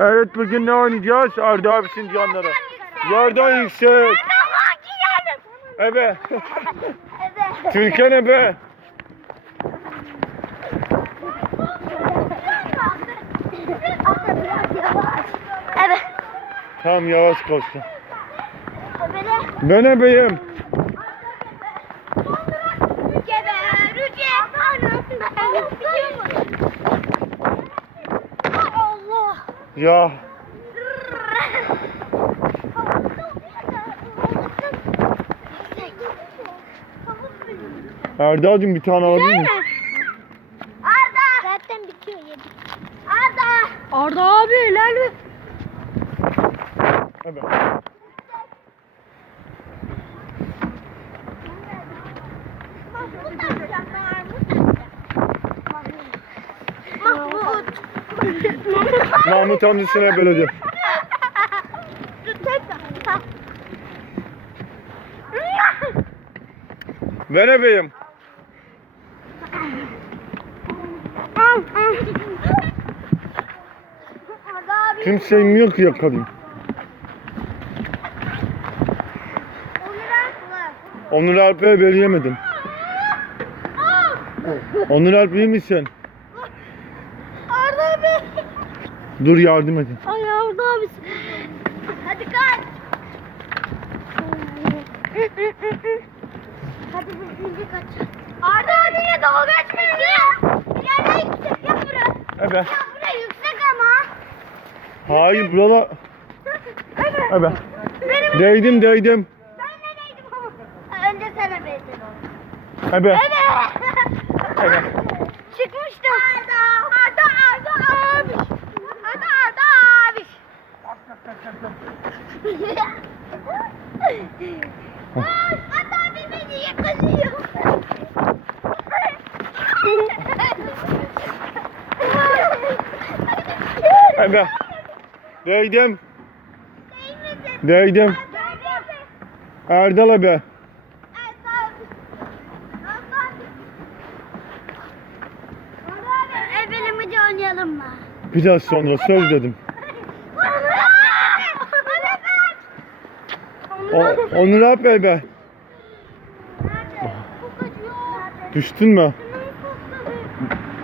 Evet bugün ne oynayacağız? Arda abisin canları. Yerden yüksek. Evet. Evet. Türkiye ne be? Evet. Tamam yavaş. Böyle. Ben ebeyim. Rüke be, rüke. Allah. Ya Erdal'cığım bir tane alabilir miyim? Arda. Zaten bitiyor yedik. Arda. Arda abi helal mi? Evet. Mahmut. Mahmut amcasına böyle diyor. Ben ebeyim. Kimseyim yok ya kadın. Onur Alp'e veremedim. Onur Alp iyi misin? Arda abi. Dur yardım edin. Ay Arda abi. Hadi kaç. Hadi şimdi kaç. Arda abiye dalga geçmek ya. Yerine yüksek yap buraya. Evet. Ya buraya yüksek ama. Hayır buralar. Evet. Evet. Benim Değdim değdim. ben nereydim ama. Önce sana benzedim. Evet. Evet. Evet. Çıkmıştı. Arda. Arda Arda abi. Arda Arda abi. Abi beni yakalıyor. Evet. Değdim. Değdim. Erdal abi. Biraz sonra söz dedim. O, Onur Alp ebe. Düştün mü?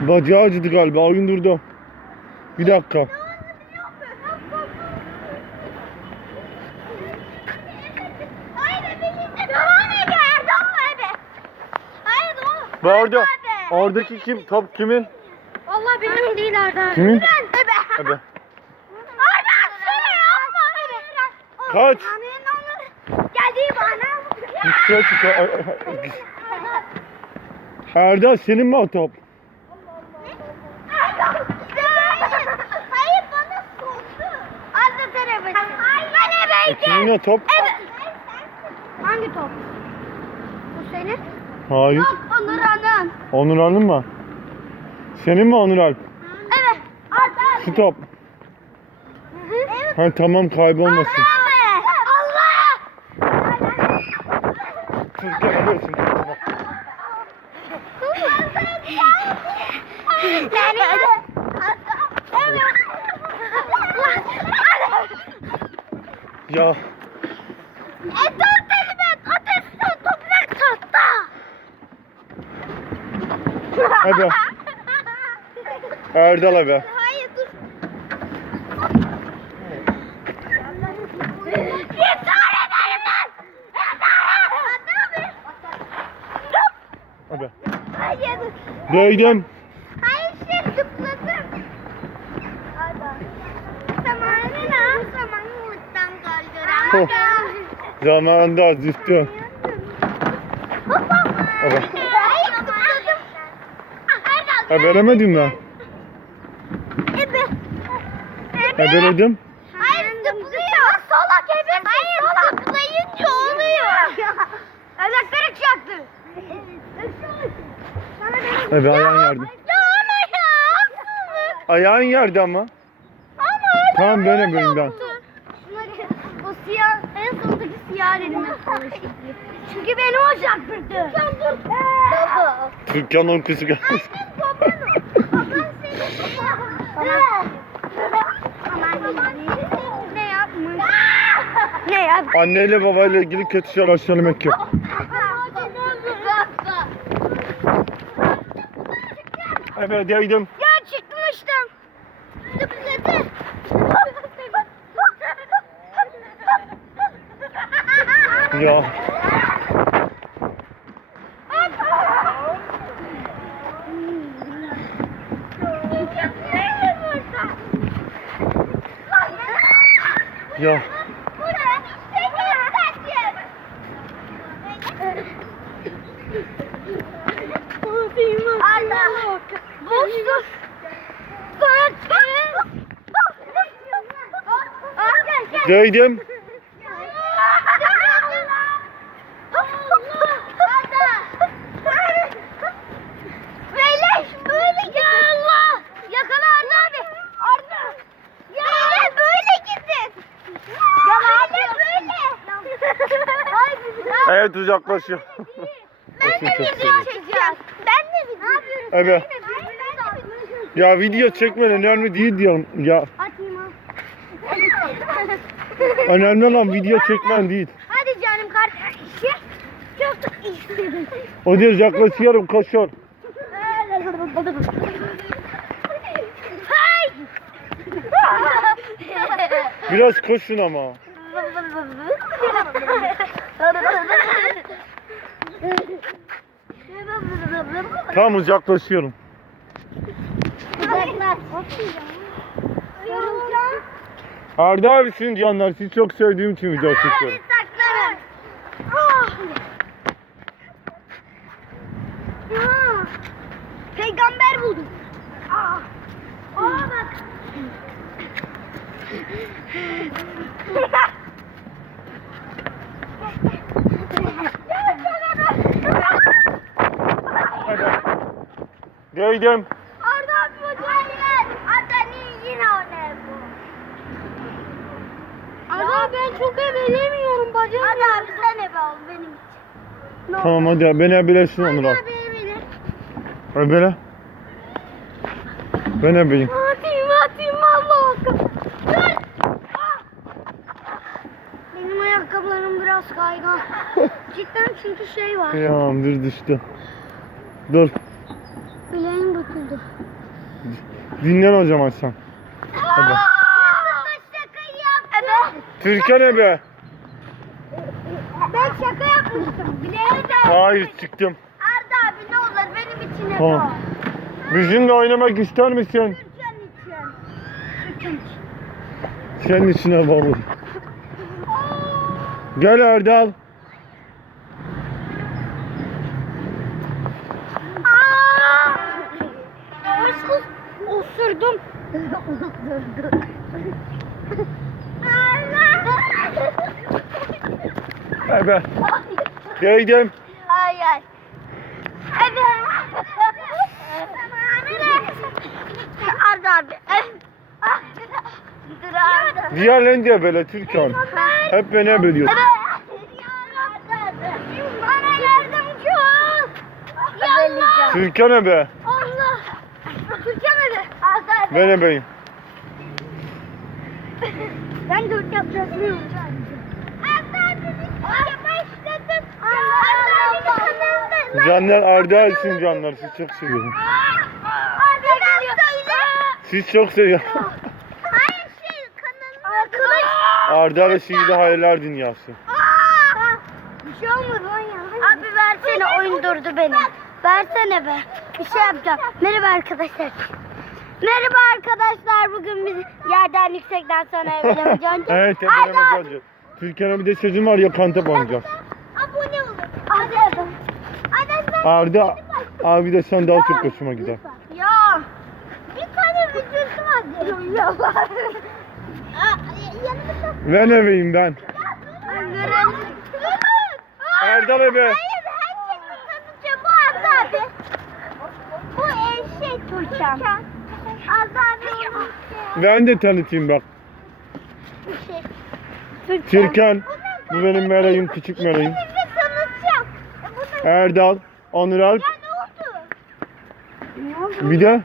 Bacağı acıdı galiba. Oyun durdu. Bir dakika. Bu orada. Oradaki kim? Top kimin? Vallahi benim değil Arda. Kimin? Ebe. Kaç? Yükseğe çık. Erdal senin mi o top? Hayır bana soktu. Arda tarafı. Ben E, kimin o top? Evet. Hangi top? Bu senin? Hayır. Onur Hanım. Onur Alp mı? Senin mi Onur Alp? Evet. Arda. Şu top. Evet. Ha tamam kaybolmasın. Ya Etor kelimet ateşte toprak tahta. Ebe. Erdal ebe. Hayır dur. Yeter ederim lan. Yeter. Ebe. Hayır. Değdim. Zamanında. Evet. Hayır zıpladım. Ha veremedin mi? Ebe. Ebeledim. Hayır zıplıyor. Salak ebe. Hayır zıplayınca oluyor. Elektrik çaktı. Ebe ayağın yerde. Ya ama ya. Ayağın yerde ama. Ama Tamam ben ebeyim daha dedim Çünkü beni o çarptırdı. Sen dur. Ee, baba. Dükkanın kızı gelmiş. Annem baban o. Baban senin. Ne yapmış? ne yapmış? Anneyle babayla ilgili kötü şeyler aşağılamak yok. Evet, değdim. Gel. Ya. Ya. Allah. Boşluk. Bak. Değdim. Beyler böyle gidin. Allah. Yakala Arda abi. Arda. Ya Beyler böyle gidin. Ya Beyler böyle. Hayır. Evet uzaklaşıyor. Ben de video çekeceğim. Ben de video. Ne yapıyoruz? Evet. Ya video çekmen önemli değil diyorum. Ya Atayım ha. önemli olan video çekmen değil. Hadi canım kardeşim. Çok istedim. O diyor yaklaşıyorum koşuyor. Hay! Biraz koşun ama. Tam uzaklaşıyorum. Arda abisin canlar sizi çok sevdiğim için video çekiyorum. saklarım. Ah! Ya! Peygamber buldum. Aa, Aa bak. Değdim. Arda abi bu hayır. Arda niye yine o ne bu? Arda ben çok evelemiyorum bacım. Arda abi sen ebe ol benim için. Tamam hadi ya, beni ebilesin Onur abi. ebele. Ben ebeyim. Atayım atayım Allah hakkım. Dur. Ah! Benim ayakkabılarım biraz kaygan. Cidden çünkü şey var. Ya bir düştü. Dur. Bileğim büküldü. Dinlen o zaman sen. Hadi. Türkan ebe. Ben şaka yapmıştım. Bileğim de. Hayır çıktım. Arda abi ne olur benim için Tamam. yapma. Bizimle oynamak ister misin? Türkan için. Türkan için. Senin içine bağlı. Gel Erdal. Aa! Aşkım osurdum. Osurdum. Ebe. Değdim. Hayır. Evet. Arda abi. Diğerlerini de böyle Türkan. Hep beni. Yallah. Türkan ebe. Allah. Türkan hadi. Arda abi. Ben ebeyim. Ben dört yapacağını yapacağım. Arda kanalda. Canlar canlar. Sizi çok seviyorum. Sizi çok. Arkadaş. Arda ve Şiirde Hayaller Dünyası. Bir şey olmadı lan ya. Abi versene oyun durdu beni. Versene be. Bir şey yapacağım. Merhaba arkadaşlar. Merhaba arkadaşlar. Bugün biz yerden yüksekten sonra evlenme oynayacağız. Evet ebeleme olacak. Türkan'a bir de sözüm var ya kantep oynayacağız. Abone olun. Hadi Arda abi de sen daha çok hoşuma gider. Ya. Bir tane videosu var. Yok. Yanımda. Ben ebeyim ben. Erdal ebe. Hayır herkesin tanıtıcı bu Azza abi. Bu eşek Tuğçe'm. Ben de tanıtayım bak. şey. Türkan. Bu benim meleğim, küçük da Erdal, Onur Alp. Bir de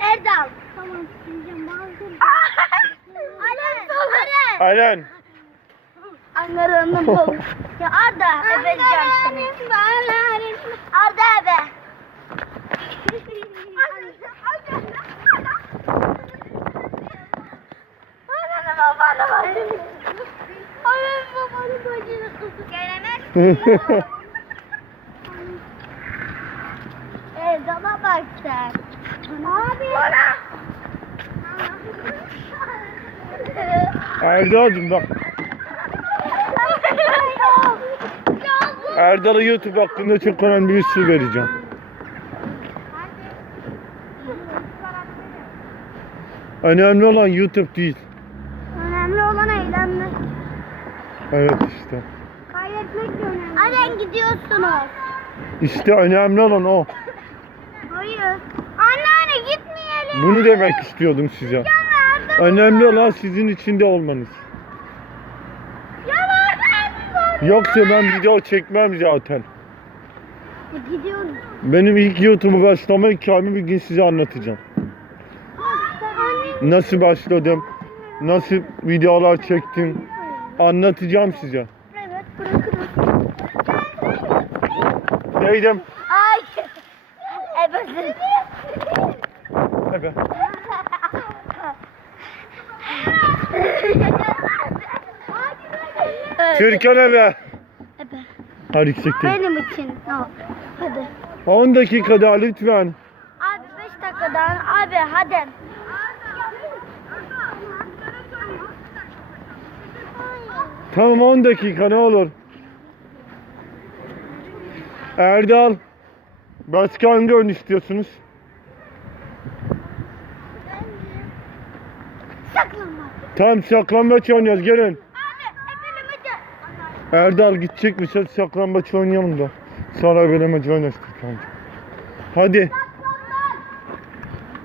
Erdal. Tamam. Alen. Alen. Ankara'nın bol. Ya Arda ebeleyeceğim seni. Arda ebe. Ananı babanı bacını. Ananı babanı bacını kızı. Gelemez. Erdal'a bak sen. Abi. Bana. Erdal'cım bak. Erdal'a YouTube hakkında çok önemli bir sır vereceğim. Önemli olan YouTube değil. Önemli olan eğlenmek. Evet işte. Kaybetmek de önemli. Anne gidiyorsunuz. İşte önemli olan o. Hayır. Anneanne gitmeyelim. Bunu demek istiyordum size. Önemli olan sizin içinde olmanız. Yoksa ben video çekmem zaten. Gidiyoruz. Benim ilk YouTube'u başlama hikayemi bir gün size anlatacağım. Nasıl başladım, nasıl videolar çektim anlatacağım size. Evet bırakırız. Neydim? Ay. Evet. Evet. Türkan eve. Evet. Hadi çektim. Benim için. Hadi. 10 dakika daha lütfen. Abi 5 dakikadan abi hadi. Tamam 10 dakika ne olur. Erdal. Başka hangi oyun istiyorsunuz? Saklanma. Tamam saklambaç oynuyoruz gelin. Erdal gidecekmiş hadi saklambaç oynayalım da. Sonra belemeci oynarız kanka. Hadi.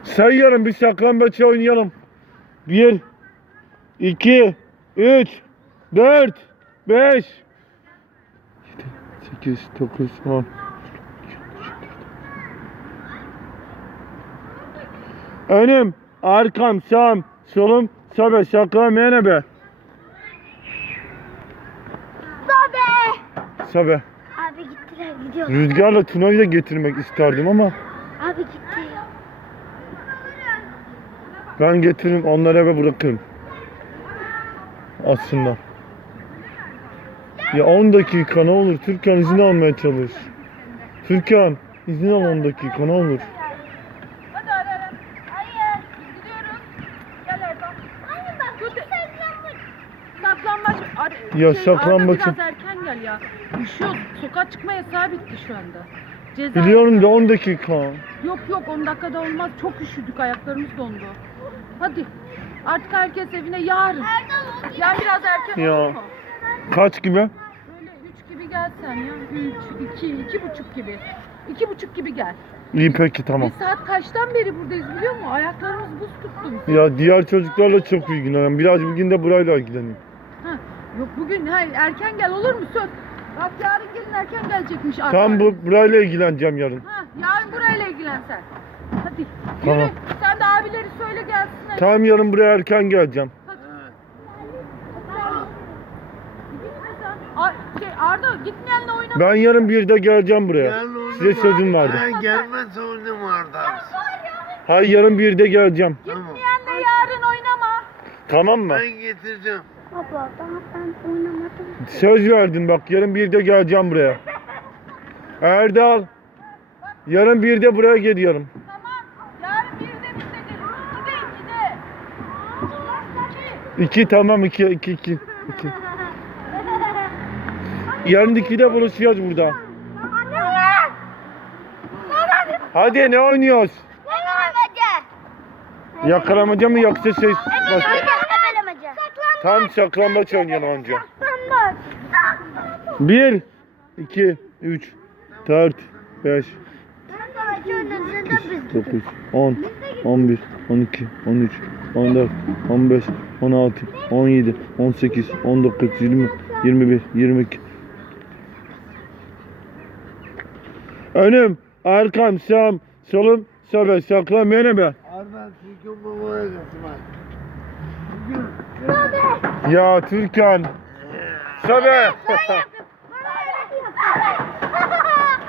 Sayıyorum bir saklambaç oynayalım. 1 2 3 4 5 8 9 10 Önüm, arkam, sağım, solum, sobe, saklamaya be? Sobe. Sobe. Abi gittiler gidiyor. Rüzgarla Tuna'yı da getirmek isterdim ama Abi gitti. ben getiririm onları eve bırakırım. Aslında. Ya 10 dakika ne olur Türkan izin almaya çalış. Türkan izin al 10 dakika ne olur. Hayır. Gidiyoruz. Gel Erdal. Anne bak bu saklanmış. Saklambaç. Ar- Ya şey, Arda biraz erken gel ya. Üşüyor. Sokağa çıkma yasağı bitti şu anda. Ceza. Biliyorum da 10 dakika. Yok yok 10 dakikada olmaz. Çok üşüdük. Ayaklarımız dondu. Hadi. Artık herkes evine yarın. Yani biraz erken Ya. olur mu? Kaç gibi? Böyle 3 gibi gelsen ya. 3, 2, iki buçuk gibi. İki buçuk gibi gel. İyi peki tamam. Biz saat kaçtan beri buradayız biliyor musun? Ayaklarımız buz tuttu. Ya diğer çocuklarla çok ilgileniyorum. Biraz bir gün de burayla ilgileneyim. Ha, yok bugün hayır, erken gel olur mu söz? Bak yarın gelin erken gelecekmiş. Tam bu burayla ilgileneceğim yarın. Ha, yarın burayla ilgilen sen. Hadi Tamam. yürü. Sen de abileri söyle gelsinler. Tamam yarın buraya erken geleceğim. Hadi. Ar şey, Arda gitmeyenle oynama. Ben yarın bir de geleceğim buraya. Gel Size sözüm vardı. Ben gelmezse oynama Arda. Hayır yarın bir de geleceğim. Tamam. Gitmeyenle yarın oynama. Tamam mı? Ben getireceğim. Baba daha ben oynamadım. Söz verdim bak yarın bir de geleceğim buraya. Erdal. Yarın bir de buraya geliyorum. Tamam. Yarın bir de biz de gelin. İki de iki de. İki tamam iki iki iki. iki. Yarın ikide buluşacağız burada. Hadi ne oynuyoruz? Yakalamaca mı yoksa şey... Tam saklambaç oynayalım önce. Bir, iki, üç, dört, beş, Saklanma. Önünüzde biz. 9, 10, 11, 12, 13, 14, 15, 16, 17, 18, 19, 20, 21, 22. Önüm, arkam, sağım, solum, be. Arda Türk'ün babaya götür bak. Bugün Sobe. Ya Türkan.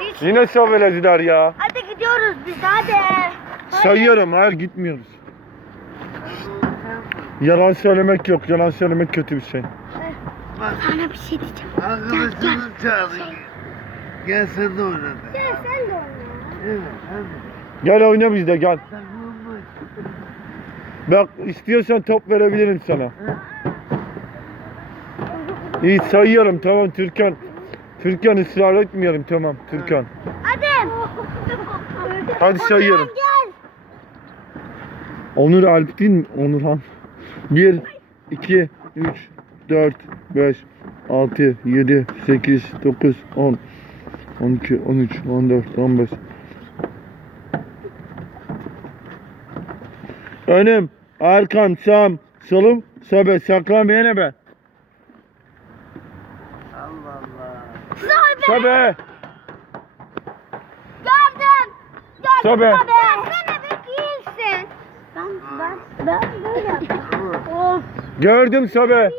Hiç- Yine sobelediler ya. Hadi gidiyoruz biz hadi. Sayıyorum hayır gitmiyoruz. Yalan söylemek yok. Yalan söylemek kötü bir şey. Bak Sana bir şey diyeceğim. arkadaşını çağırdı. Gel sen de oyna. de. Gel sen de oyna. Evet hadi. Gel oyna bizde gel. Bak istiyorsan top verebilirim sana. İyi sayıyorum tamam Türkan. Türkan ısrar etmiyorum tamam Türkan. Hadi. Hadi sayıyorum. Onurhan Gel. Onur Alp değil mi? Onurhan. 1, 2, 3, 4, 5, 6, 7, 8, 9, 10, 12, 13, 14, 15. Önüm, arkam, sağım, solum, sobe, saklanmayan ebe. Allah Allah. Sobe. Sobe, Gördüm. Gördüm. Sobe. Sen bebek değilsin. Ben, ben, ben böyle yaptım. of. gördüm sobe.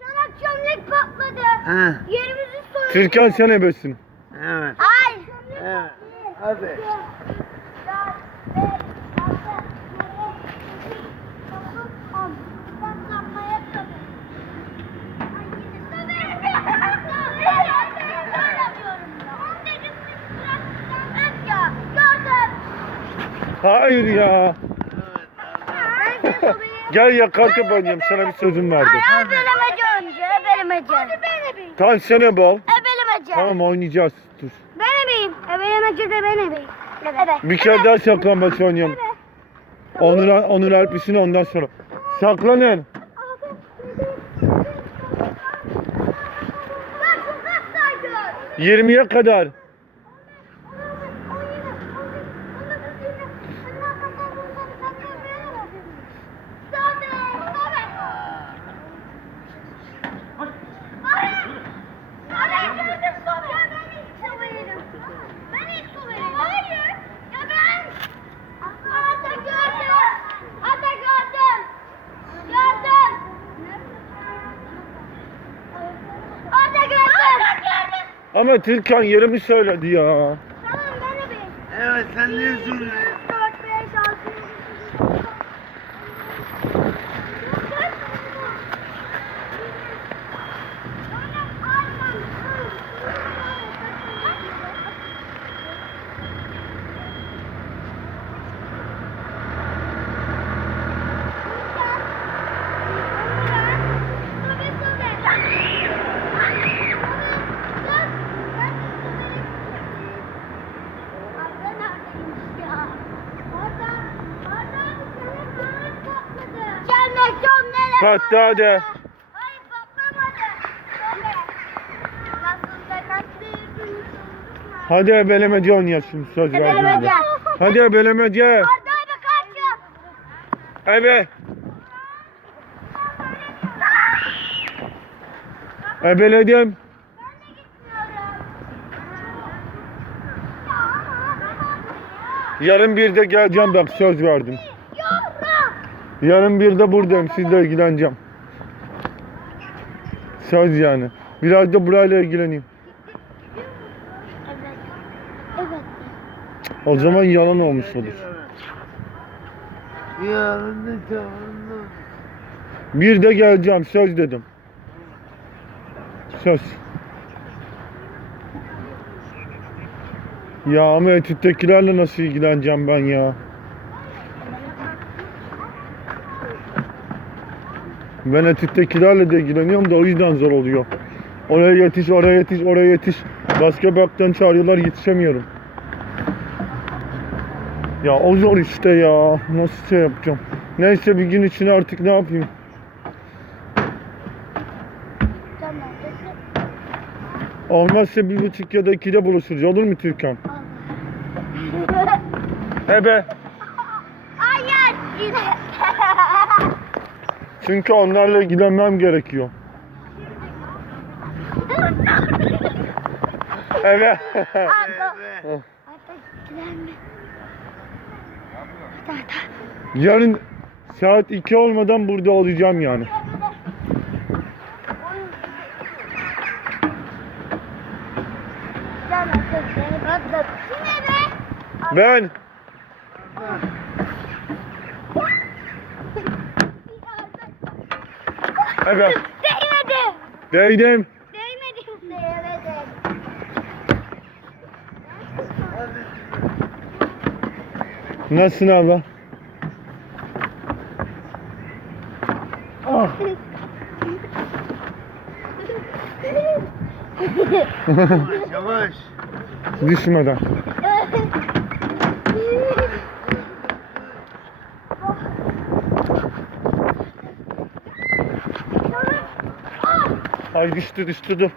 Çanak çömlek patladı. Ha, Yerimizi soydu. Türkan sen ebesin. Ay. Hadi. Hayır ya. Gel yakarken oynayalım. Sana bir sözüm vardı. Ebelemece önce, ebelemece. Hadi ben ebeyim. Tamam sen ebe ol. Ebelemece. Tamam oynayacağız. Dur. Ebelemece de ben ebeyim. Evet. Bir kere daha saklambaç oynayalım. Onur, Onur Alpis'in ondan sonra. Saklanın. 20'ye kadar. Ama Türkan yerimi söyledi ya. Tamam ben ebeyim. Evet sen ne söylüyorsun? 4, 5, 6, 7, Gelmek neler Patladı hadi. Hayır patlamadı. Şöyle. Nasıl da nasıl Hadi söz Ebelemece. diye. Hadi. Hadi hadi kaçın. Ebe. Ebeledim. Yarın bir de geleceğim bak söz verdim. Yarın bir de buradayım sizle ilgileneceğim. Söz yani. Biraz da burayla ilgileneyim. Evet. Evet. O zaman yalan olmuş olur. Yarın ne çağırdın? Bir de geleceğim söz dedim. Söz. Ya ama etüttekilerle nasıl ilgileneceğim ben ya? Ben etüttekilerle de ilgileniyorum da o yüzden zor oluyor. Oraya yetiş, oraya yetiş, oraya yetiş. Başka baktan çağırıyorlar yetişemiyorum. Ya o zor işte ya. Nasıl şey yapacağım? Neyse bir gün içine artık ne yapayım? Olmazsa bir buçuk ya da ikide buluşuruz. Olur mu Türkan? Ebe. Hayır. Çünkü onlarla ilgilenmem gerekiyor. evet. Yarın saat 2 olmadan burada olacağım yani. Ben Evet. Değmedi. Değdim. Değmedi. Değmedi. Nasılsın abla? Ah. Yavaş yavaş. Düşmeden. Ay düştü düştü dur.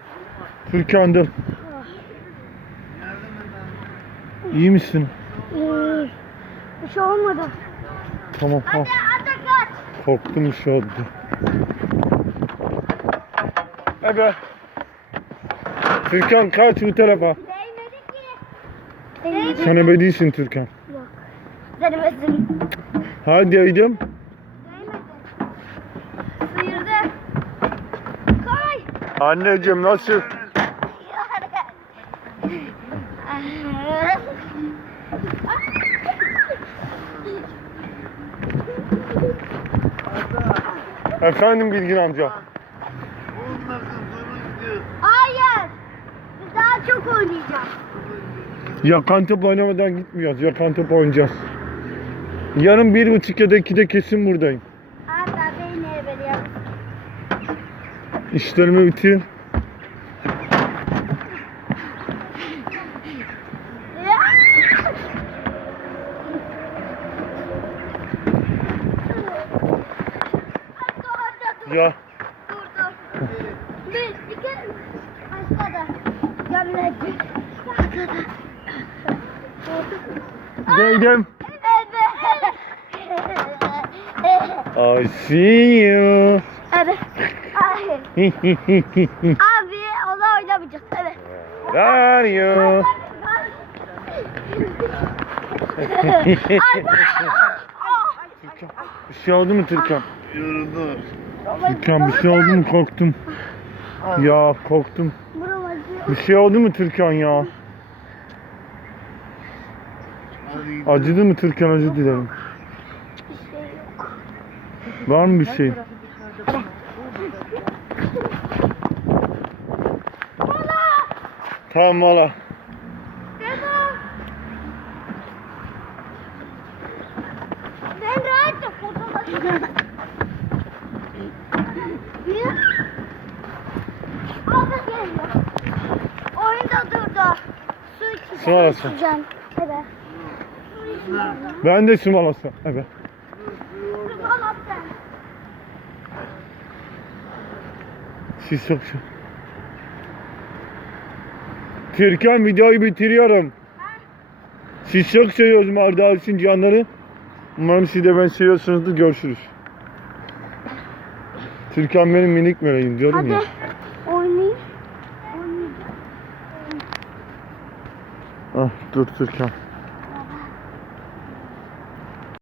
Türkan dur. İyi misin? İyi. Bir şey olmadı. Tamam. Hadi hadi kaç. Korktum bir şey oldu. Evet. Türkan kaç bu tarafa. Değmedi ki. Sen ebe değilsin Türkan. Denemesin. Hadi Eydem. Anneciğim nasıl? Efendim Bilgin amca. 10 dakika sonra gidiyor. Hayır. Biz daha çok oynayacağız. Yakan top oynamadan gitmiyoruz. Yakan top oynayacağız. Yarın bir buçuk ya da ikide kesin buradayım. Hatta beni veriyorum. İşlerimi bitireyim. Ya Dur dur. Bir, iki, değdim. I see you. Abi ona oynamayacağız. Evet. Are you? Bir şey oldu mu Türkan? Yoruldu. Türkan bir şey oldu mu korktum. Ya korktum. Bir şey oldu mu Türkan ya? Acıdı mı Türkan özür dilerim. Bir şey yok. Var mı bir şey? Tamam valla. Ben rahatça fotoğraf Niye? Abla geliyor. Oyunda durdu. Su içeceğim. Su arası. içeceğim. Evet. Su. Ben de sumalası. Evet. Su dolapta. Siz çok şey. Türkan videoyu bitiriyorum. Siz çok seviyoruz Arda için canları. Umarım siz de ben seviyorsunuzdur. Görüşürüz. Türkan benim minik meleğim diyorum Hadi ya. oynayayım. Ah dur Türkan.